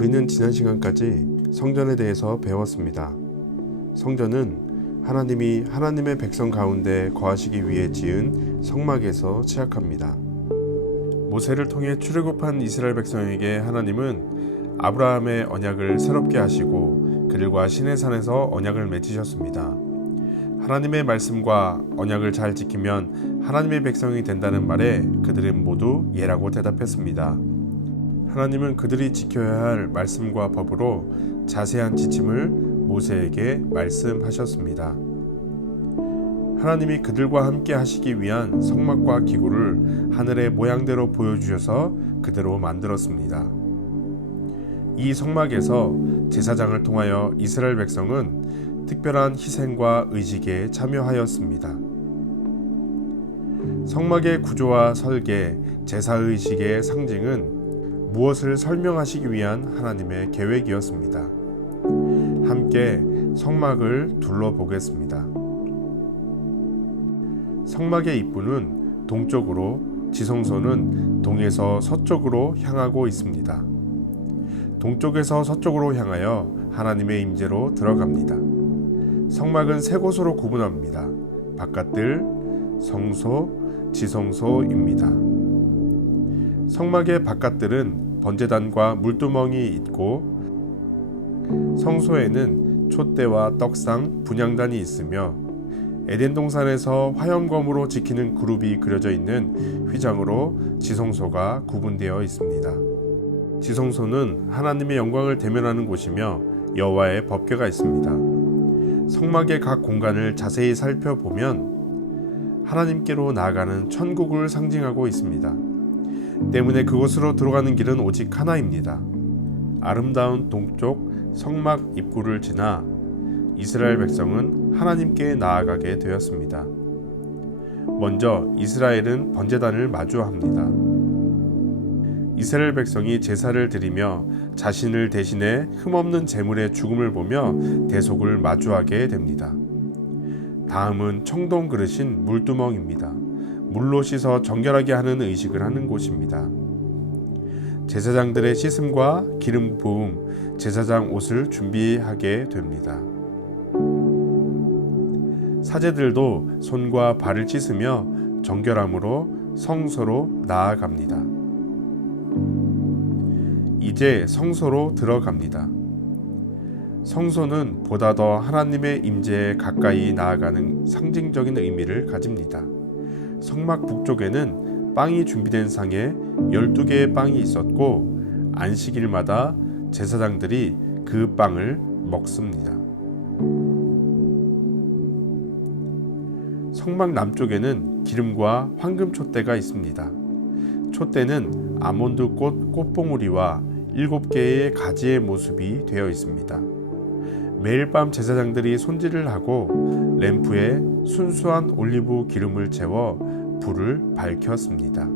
우리는 지난 시간까지 성전에 대해서 배웠습니다. 성전은 하나님이 하나님의 백성 가운데 거하시기 위해 지은 성막에서 시작합니다. 모세를 통해 출애굽한 이스라엘 백성에게 하나님은 아브라함의 언약을 새롭게 하시고 그들과 시내산에서 언약을 맺으셨습니다. 하나님의 말씀과 언약을 잘 지키면 하나님의 백성이 된다는 말에 그들은 모두 예라고 대답했습니다. 하나님은 그들이 지켜야 할 말씀과 법으로 자세한 지침을 모세에게 말씀하셨습니다. 하나님이 그들과 함께 하시기 위한 성막과 기구를 하늘의 모양대로 보여주셔서 그대로 만들었습니다. 이 성막에서 제사장을 통하여 이스라엘 백성은 특별한 희생과 의식에 참여하였습니다. 성막의 구조와 설계, 제사의식의 상징은 무엇을 설명하시기 위한 하나님의 계획이었습니다. 함께 성막을 둘러보겠습니다. 성막의 입구는 동쪽으로, 지성소는 동에서 서쪽으로 향하고 있습니다. 동쪽에서 서쪽으로 향하여 하나님의 임재로 들어갑니다. 성막은 세 곳으로 구분합니다. 바깥들, 성소, 지성소입니다. 성막의 바깥들은 번제단과 물두멍이 있고 성소에는 촛대와 떡상, 분향단이 있으며 에덴 동산에서 화염검으로 지키는 그룹이 그려져 있는 휘장으로 지성소가 구분되어 있습니다. 지성소는 하나님의 영광을 대면하는 곳이며 여호와의 법궤가 있습니다. 성막의 각 공간을 자세히 살펴보면 하나님께로 나아가는 천국을 상징하고 있습니다. 때문에 그곳으로 들어가는 길은 오직 하나입니다. 아름다운 동쪽 성막 입구를 지나 이스라엘 백성은 하나님께 나아가게 되었습니다. 먼저 이스라엘은 번제단을 마주합니다. 이스라엘 백성이 제사를 드리며 자신을 대신해 흠없는 제물의 죽음을 보며 대속을 마주하게 됩니다. 다음은 청동 그릇인 물두멍입니다. 물로 씻어 정결하게 하는 의식을 하는 곳입니다. 제사장들의 씻음과 기름 부음, 제사장 옷을 준비하게 됩니다. 사제들도 손과 발을 씻으며 정결함으로 성소로 나아갑니다. 이제 성소로 들어갑니다. 성소는 보다 더 하나님의 임재에 가까이 나아가는 상징적인 의미를 가집니다. 성막 북쪽에는 빵이 준비된 상에 12개의 빵이 있었고 안식일마다 제사장들이 그 빵을 먹습니다. 성막 남쪽에는 기름과 황금 촛대가 있습니다. 촛대는 아몬드 꽃봉우리와 7개의 가지의 모습이 되어 있습니다. 매일 밤 제사장들이 손질을 하고 램프에 순수한 올리브 기름을 채워 불을 밝혔습니다.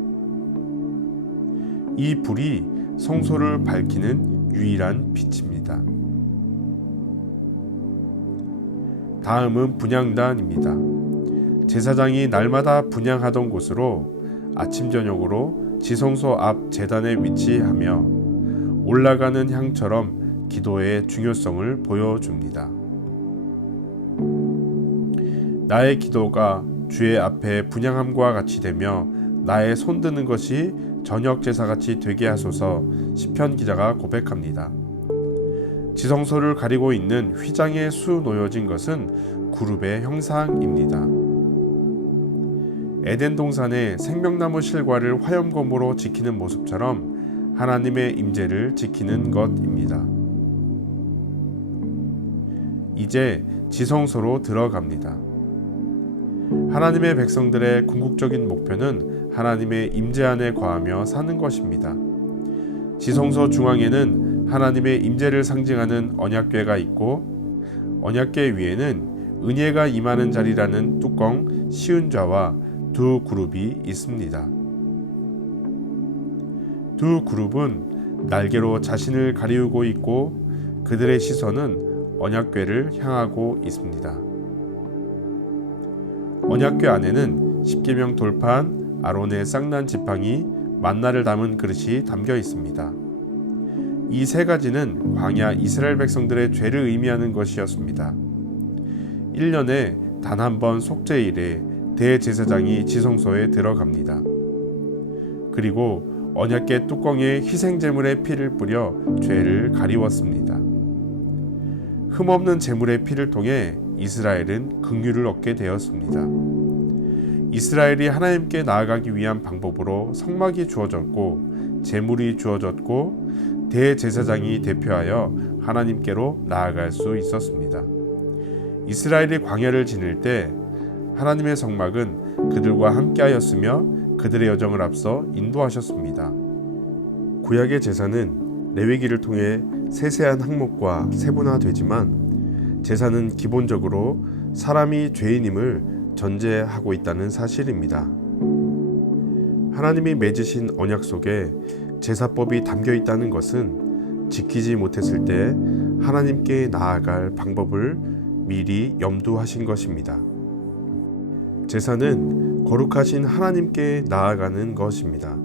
이 불이 성소를 밝히는 유일한 빛입니다. 다음은 분향단입니다. 제사장이 날마다 분향하던 곳으로 아침 저녁으로 지성소 앞 제단에 위치하며 올라가는 향처럼 기도의 중요성을 보여줍니다. 나의 기도가 주의 앞에 분향함과 같이 되며 나의 손드는 것이 저녁 제사같이 되게 하소서. 시편 기자가 고백합니다. 지성소를 가리고 있는 휘장에 수 놓여진 것은 그룹의 형상입니다. 에덴 동산의 생명나무 실과를 화염검으로 지키는 모습처럼 하나님의 임재를 지키는 것입니다. 이제 지성소로 들어갑니다. 하나님의 백성들의 궁극적인 목표는 하나님의 임재 안에 거하며 사는 것입니다. 지성소 중앙에는 하나님의 임재를 상징하는 언약궤가 있고 언약궤 위에는 은혜가 임하는 자리라는 뚜껑 시은좌와 두 그룹이 있습니다. 두 그룹은 날개로 자신을 가리우고 있고 그들의 시선은 언약궤를 향하고 있습니다. 언약궤 안에는 십계명 돌판, 아론의 쌍난 지팡이, 만나를 담은 그릇이 담겨 있습니다. 이 세 가지는 광야 이스라엘 백성들의 죄를 의미하는 것이었습니다. 1년에 단 한 번 속죄일에 대제사장이 지성소에 들어갑니다. 그리고 언약궤 뚜껑에 희생제물의 피를 뿌려 죄를 가리웠습니다. 흠없는 제물의 피를 통해 이스라엘은 긍휼을 얻게 되었습니다. 이스라엘이 하나님께 나아가기 위한 방법으로 성막이 주어졌고 제물이 주어졌고 대제사장이 대표하여 하나님께로 나아갈 수 있었습니다. 이스라엘이 광야를 지낼 때 하나님의 성막은 그들과 함께하였으며 그들의 여정을 앞서 인도하셨습니다. 구약의 제사는 레위기를 통해 세세한 항목과 세분화되지만 제사는 기본적으로 사람이 죄인임을 전제하고 있다는 사실입니다. 하나님이 맺으신 언약 속에 제사법이 담겨 있다는 것은 지키지 못했을 때 하나님께 나아갈 방법을 미리 염두하신 것입니다. 제사는 거룩하신 하나님께 나아가는 것입니다.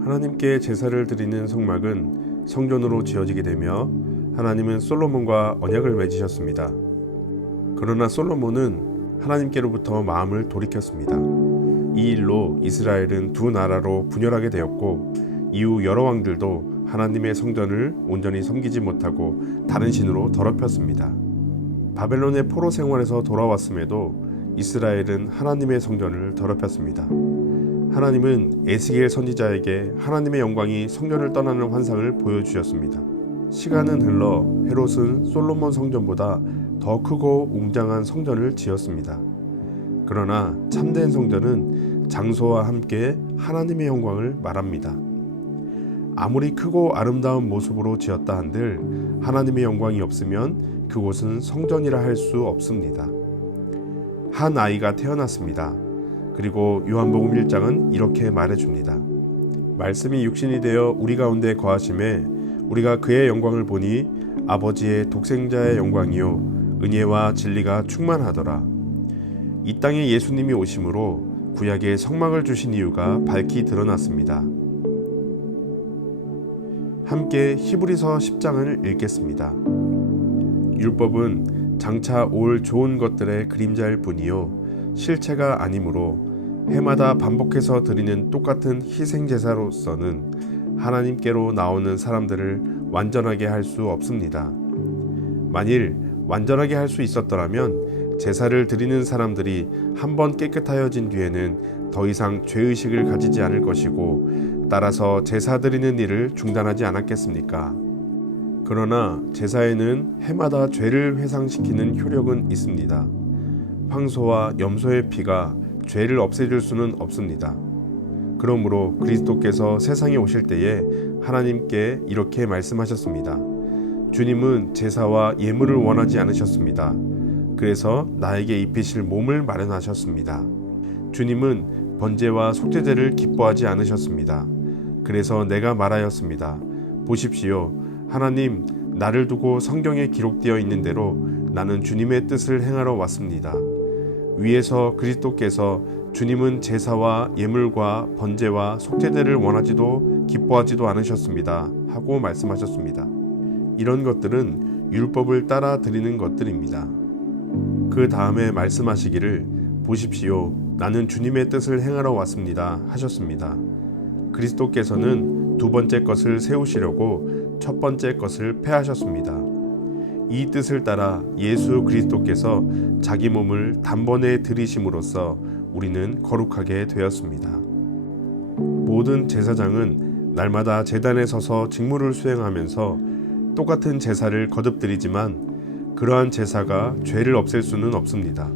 하나님께 제사를 드리는 성막은 성전으로 지어지게 되며 하나님은 솔로몬과 언약을 맺으셨습니다. 그러나 솔로몬은 하나님께로부터 마음을 돌이켰습니다. 이 일로 이스라엘은 두 나라로 분열하게 되었고 이후 여러 왕들도 하나님의 성전을 온전히 섬기지 못하고 다른 신으로 더럽혔습니다. 바벨론의 포로 생활에서 돌아왔음에도 이스라엘은 하나님의 성전을 더럽혔습니다. 하나님은 에스겔 선지자에게 하나님의 영광이 성전을 떠나는 환상을 보여주셨습니다. 시간은 흘러 헤롯은 솔로몬 성전보다 더 크고 웅장한 성전을 지었습니다. 그러나 참된 성전은 장소와 함께 하나님의 영광을 말합니다. 아무리 크고 아름다운 모습으로 지었다 한들 하나님의 영광이 없으면 그곳은 성전이라 할 수 없습니다. 한 아이가 태어났습니다. 그리고 요한복음 1장은 이렇게 말해줍니다. 말씀이 육신이 되어 우리 가운데 거하심에 우리가 그의 영광을 보니 아버지의 독생자의 영광이요 은혜와 진리가 충만하더라. 이 땅에 예수님이 오심으로 구약의 성막을 주신 이유가 밝히 드러났습니다. 함께 히브리서 10장을 읽겠습니다. 율법은 장차 올 좋은 것들의 그림자일 뿐이요 실체가 아니므로 해마다 반복해서 드리는 똑같은 희생제사로서는 하나님께로 나오는 사람들을 완전하게 할 수 없습니다. 만일 완전하게 할 수 있었더라면 제사를 드리는 사람들이 한번 깨끗하여진 뒤에는 더 이상 죄의식을 가지지 않을 것이고 따라서 제사 드리는 일을 중단하지 않았겠습니까? 그러나 제사에는 해마다 죄를 회상시키는 효력은 있습니다. 황소와 염소의 피가 죄를 없애줄 수는 없습니다. 그러므로 그리스도께서 세상에 오실 때에 하나님께 이렇게 말씀하셨습니다. 주님은 제사와 예물을 원하지 않으셨습니다. 그래서 나에게 입히실 몸을 마련하셨습니다. 주님은 번제와 속죄제를 기뻐하지 않으셨습니다. 그래서 내가 말하였습니다. 보십시오. 하나님, 나를 두고 성경에 기록되어 있는 대로 나는 주님의 뜻을 행하러 왔습니다. 위에서 그리스도께서 주님은 제사와 예물과 번제와 속죄제를 원하지도 기뻐하지도 않으셨습니다. 하고 말씀하셨습니다. 이런 것들은 율법을 따라 드리는 것들입니다. 그 다음에 말씀하시기를 보십시오. 나는 주님의 뜻을 행하러 왔습니다. 하셨습니다. 그리스도께서는 두 번째 것을 세우시려고 첫 번째 것을 폐하셨습니다. 이 뜻을 따라 예수 그리스도께서 자기 몸을 단번에 들이심으로써 우리는 거룩하게 되었습니다. 모든 제사장은 날마다 제단에 서서 직무를 수행하면서 똑같은 제사를 거듭드리지만 그러한 제사가 죄를 없앨 수는 없습니다.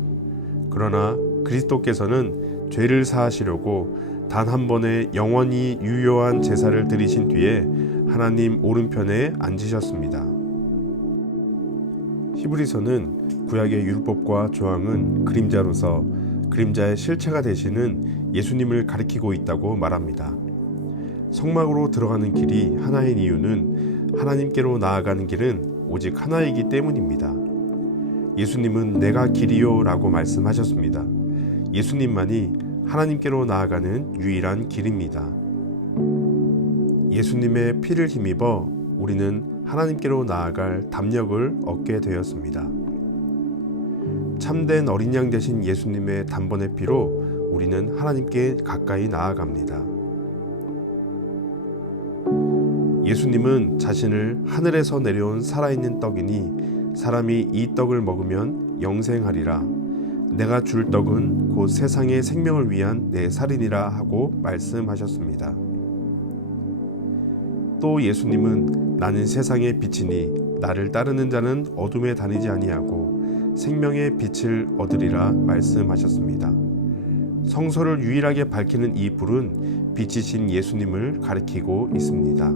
그러나 그리스도께서는 죄를 사하시려고 단 한 번에 영원히 유효한 제사를 드리신 뒤에 하나님 오른편에 앉으셨습니다. 히브리서는 구약의 율법과 조항은 그림자로서 그림자의 실체가 되시는 예수님을 가리키고 있다고 말합니다. 성막으로 들어가는 길이 하나인 이유는 하나님께로 나아가는 길은 오직 하나이기 때문입니다. 예수님은 내가 길이요 라고 말씀하셨습니다. 예수님만이 하나님께로 나아가는 유일한 길입니다. 예수님의 피를 힘입어 우리는 하나님께로 나아갈 담력을 얻게 되었습니다. 참된 어린 양 되신 예수님의 단번의 피로 우리는 하나님께 가까이 나아갑니다. 예수님은 자신을 하늘에서 내려온 살아있는 떡이니 사람이 이 떡을 먹으면 영생하리라. 내가 줄 떡은 곧 세상의 생명을 위한 내 살이니라 하고 말씀하셨습니다. 또 예수님은 나는 세상의 빛이니 나를 따르는 자는 어둠에 다니지 아니하고 생명의 빛을 얻으리라 말씀하셨습니다. 성소를 유일하게 밝히는 이 불은 빛이신 예수님을 가리키고 있습니다.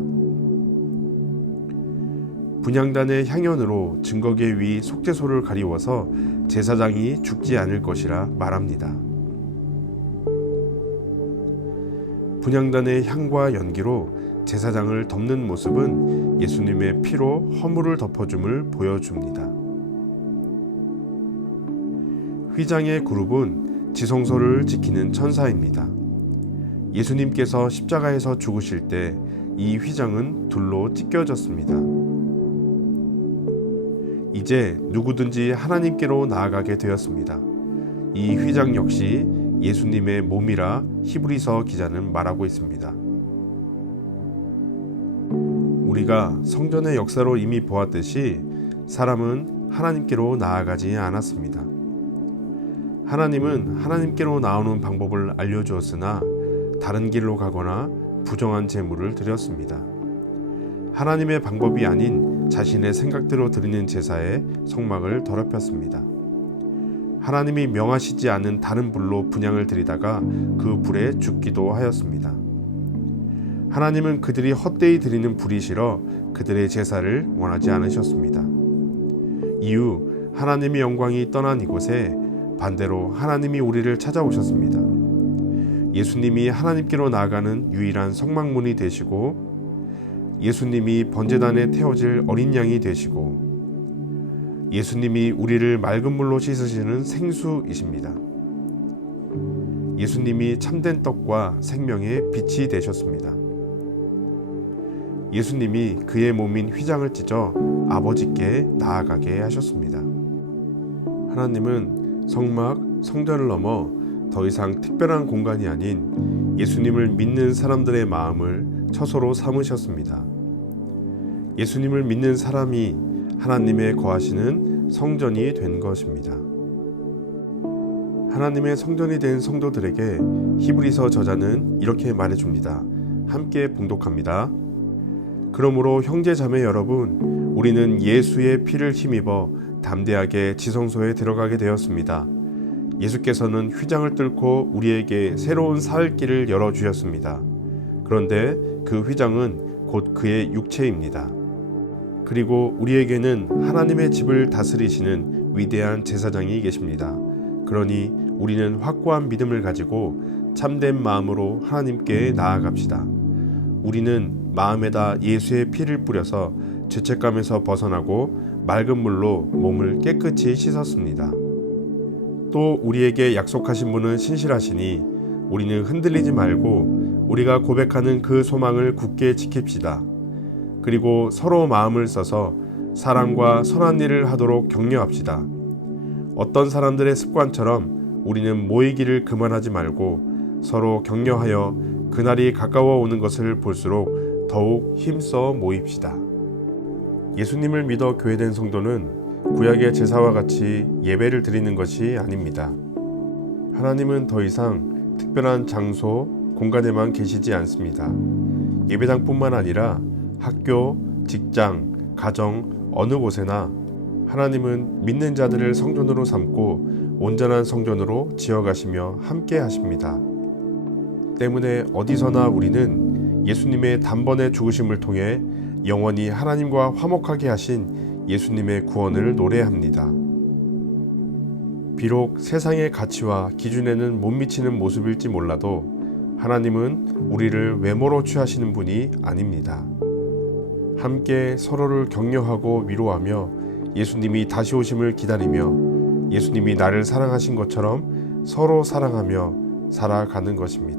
분향단의 향연으로 증거계 위 속죄소를 가리워서 제사장이 죽지 않을 것이라 말합니다. 분향단의 향과 연기로 제사장을 덮는 모습은 예수님의 피로 허물을 덮어줌을 보여줍니다. 휘장의 그룹은 지성소를 지키는 천사입니다. 예수님께서 십자가에서 죽으실 때 이 휘장은 둘로 찢겨졌습니다. 이제 누구든지 하나님께로 나아가게 되었습니다. 이 휘장 역시 예수님의 몸이라 히브리서 기자는 말하고 있습니다. 우리가 성전의 역사로 이미 보았듯이 사람은 하나님께로 나아가지 않았습니다. 하나님은 하나님께로 나오는 방법을 알려주었으나 다른 길로 가거나 부정한 제물을 드렸습니다. 하나님의 방법이 아닌 자신의 생각대로 드리는 제사에 성막을 더럽혔습니다. 하나님이 명하시지 않은 다른 불로 분향을 드리다가 그 불에 죽기도 하였습니다. 하나님은 그들이 헛되이 드리는 불이 싫어 그들의 제사를 원하지 않으셨습니다. 이후 하나님의 영광이 떠난 이곳에 반대로 하나님이 우리를 찾아오셨습니다. 예수님이 하나님께로 나아가는 유일한 성막문이 되시고 예수님이 번제단에 태워질 어린 양이 되시고 예수님이 우리를 맑은 물로 씻으시는 생수이십니다. 예수님이 참된 떡과 생명의 빛이 되셨습니다. 예수님이 그의 몸인 휘장을 찢어 아버지께 나아가게 하셨습니다. 하나님은 성막, 성전을 넘어 더 이상 특별한 공간이 아닌 예수님을 믿는 사람들의 마음을 처소로 삼으셨습니다. 예수님을 믿는 사람이 하나님의 거하시는 성전이 된 것입니다. 하나님의 성전이 된 성도들에게 히브리서 저자는 이렇게 말해줍니다. 함께 봉독합니다. 그러므로 형제 자매 여러분, 우리는 예수의 피를 힘입어 담대하게 지성소에 들어가게 되었습니다. 예수께서는 휘장을 뚫고 우리에게 새로운 살 길을 열어주셨습니다. 그런데 그 휘장은 곧 그의 육체입니다. 그리고 우리에게는 하나님의 집을 다스리시는 위대한 제사장이 계십니다. 그러니 우리는 확고한 믿음을 가지고 참된 마음으로 하나님께 나아갑시다. 우리는 마음에다 예수의 피를 뿌려서 죄책감에서 벗어나고 맑은 물로 몸을 깨끗이 씻었습니다. 또 우리에게 약속하신 분은 신실하시니 우리는 흔들리지 말고 우리가 고백하는 그 소망을 굳게 지킵시다. 그리고 서로 마음을 써서 사랑과 선한 일을 하도록 격려합시다. 어떤 사람들의 습관처럼 우리는 모이기를 그만하지 말고 서로 격려하여 그날이 가까워 오는 것을 볼수록 더욱 힘써 모입시다. 예수님을 믿어 교회된 성도는 구약의 제사와 같이 예배를 드리는 것이 아닙니다. 하나님은 더 이상 특별한 장소, 공간에만 계시지 않습니다. 예배당뿐만 아니라 학교, 직장, 가정, 어느 곳에나 하나님은 믿는 자들을 성전으로 삼고 온전한 성전으로 지어가시며 함께 하십니다. 때문에 어디서나 우리는 예수님의 단번에 죽으심을 통해 영원히 하나님과 화목하게 하신 예수님의 구원을 노래합니다. 비록 세상의 가치와 기준에는 못 미치는 모습일지 몰라도 하나님은 우리를 외모로 취하시는 분이 아닙니다. 함께 서로를 격려하고 위로하며 예수님이 다시 오심을 기다리며 예수님이 나를 사랑하신 것처럼 서로 사랑하며 살아가는 것입니다.